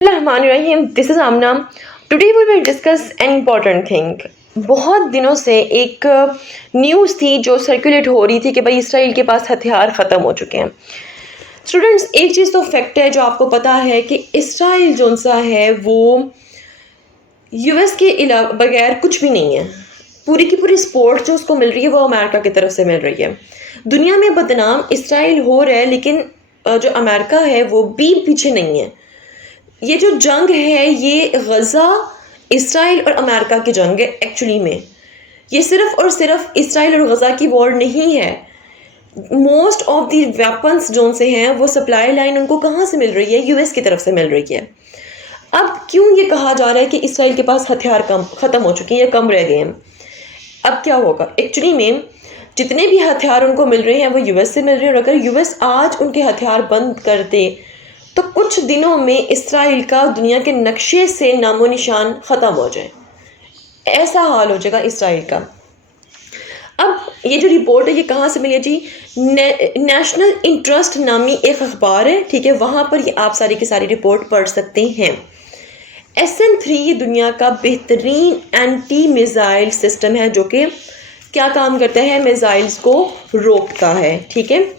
Bismillahirrahmanirrahim. This is Amna. Today we will discuss an important thing. बहुत दिनों से एक न्यूज़ थी जो सर्कुलेट हो रही थी कि भाई इसराइल के पास हथियार ख़त्म हो चुके हैं. स्टूडेंट्स, एक चीज़ तो फैक्ट है जो आपको पता है कि इसराइल जो सा है वो यूएस के बगैर कुछ भी नहीं है. पूरी की पूरी सपोर्ट जो उसको मिल रही है वो अमेरिका की तरफ से मिल रही है. दुनिया में बदनाम इसराइल हो रहा है, लेकिन जो अमेरिका है वो भी पीछे नहीं है. ये जो जंग है ये गज़ा, इसराइल और अमेरिका की जंग है. एक्चुअली में ये सिर्फ और सिर्फ इसराइल और गज़ा की वॉर नहीं है. मोस्ट ऑफ दी वेपन्स जो से हैं वो सप्लाई लाइन उनको कहाँ से मिल रही है? यूएस की तरफ से मिल रही है. अब क्यों ये कहा जा रहा है कि इसराइल के पास हथियार ख़त्म हो चुके हैं या कम रह गए हैं? अब क्या होगा? एक्चुअली में जितने भी हथियार उनको मिल रहे हैं वो यूएस से मिल रहे हैं, और अगर यूएस आज उनके हथियार बंद कर दे तो कुछ दिनों में इसराइल का दुनिया के नक्शे से नामो निशान ख़त्म हो जाए. ऐसा हाल हो जाएगा इसराइल का. अब ये जो रिपोर्ट है ये कहाँ से मिली है जी? नेशनल इंटरेस्ट नामी एक अखबार है, ठीक है, वहाँ पर ये आप सारी की सारी रिपोर्ट पढ़ सकते हैं. SN3 ये दुनिया का बेहतरीन एंटी मिज़ाइल सिस्टम है जो कि क्या काम करता है? मिज़ाइल्स को रोकता है, ठीक है.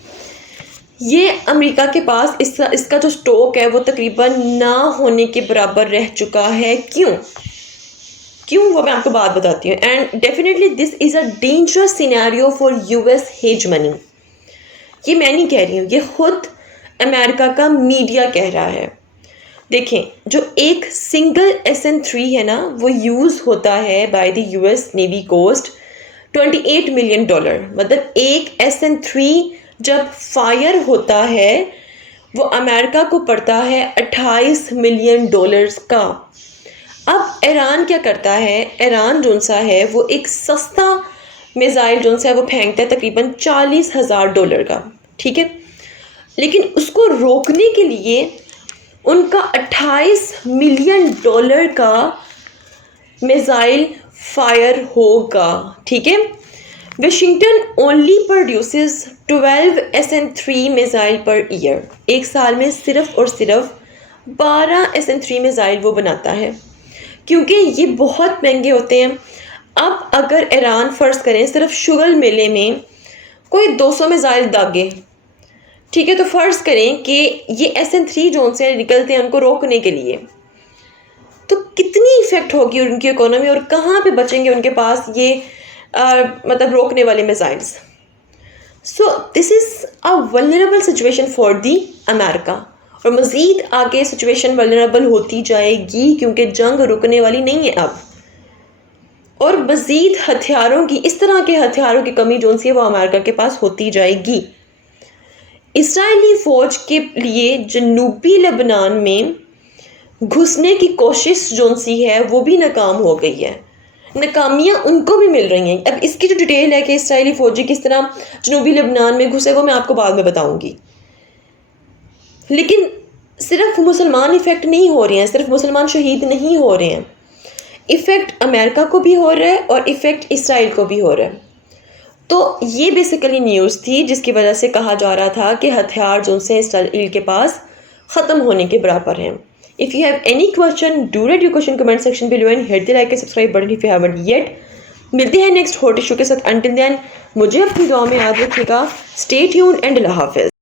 ये अमेरिका के पास इसका जो स्टॉक है वो तकरीबन ना होने के बराबर रह चुका है. क्यों वो मैं आपको बात बताती हूँ. And definitely this is a dangerous scenario for US hegemony. ये मैं नहीं कह रही हूँ, ये खुद अमेरिका का मीडिया कह रहा है. देखें, जो एक सिंगल SN3 है ना वो यूज़ होता है by the US Navy cost $28 million. मतलब एक SN3 जब फायर होता है वो अमेरिका को पड़ता है $28 मिलियन का. अब ईरान क्या करता है? ईरान जो सा है वो एक सस्ता मिज़ाइल जो सा है वो फेंकता है तकरीबन $40,000 का, ठीक है. लेकिन उसको रोकने के लिए उनका $28 मिलियन का मिज़ाइल फायर होगा, ठीक है. Washington only produces 12 SN3 missile per year. एक साल में सिर्फ और सिर्फ 12 SN3 मिज़ाइल वो बनाता है, क्योंकि ये बहुत महंगे होते हैं. अब अगर ईरान फ़र्ज़ करें सिर्फ शुगल मेले में कोई 200 मिज़ाइल दागे, ठीक है, तो फ़र्ज़ करें कि ये SN3 जोन से निकलते हैं उनको रोकने के लिए, तो कितनी इफ़ेक्ट होगी उनकी इकोनॉमी और कहाँ पे बचेंगे उनके पास ये मतलब रोकने वाले missiles. So this is a vulnerable situation for the America, और मज़ीद आगे सिचुएशन वल्नरेबल होती जाएगी क्योंकि जंग रुकने वाली नहीं है अब. और मज़ीद हथियारों की, इस तरह के हथियारों की कमी जो सी है वो अमेरिका के पास होती जाएगी. इसराइली फ़ौज के लिए जनूबी लेबनान में घुसने की कोशिश जो सी है वो भी नाकाम हो गई है. नाकामियाँ उनको भी मिल रही हैं. अब इसकी जो डिटेल है कि इसराइली फ़ौजी किस तरह जनूबी लेबनान में घुसे वो मैं आपको बाद में बताऊंगी. लेकिन सिर्फ मुसलमान इफ़ेक्ट नहीं हो रहे हैं, सिर्फ मुसलमान शहीद नहीं हो रहे हैं. इफ़ेक्ट अमेरिका को भी हो रहा है और इफ़ेक्ट इसराइल को भी हो रहा है. तो ये बेसिकली न्यूज़ थी जिसकी वजह से कहा जा रहा था कि हथियार जो से इसराइल के पास ख़त्म होने के बराबर हैं. If you have any question, do write your question comment section below and hit the like and subscribe button if you haven't yet. मिलते हैं नेक्स्ट हॉट इशू के साथ. Until then, मुझे अपनी दुआ में याद रखिएगा. Stay tuned and अल्लाह हाफ़िज़.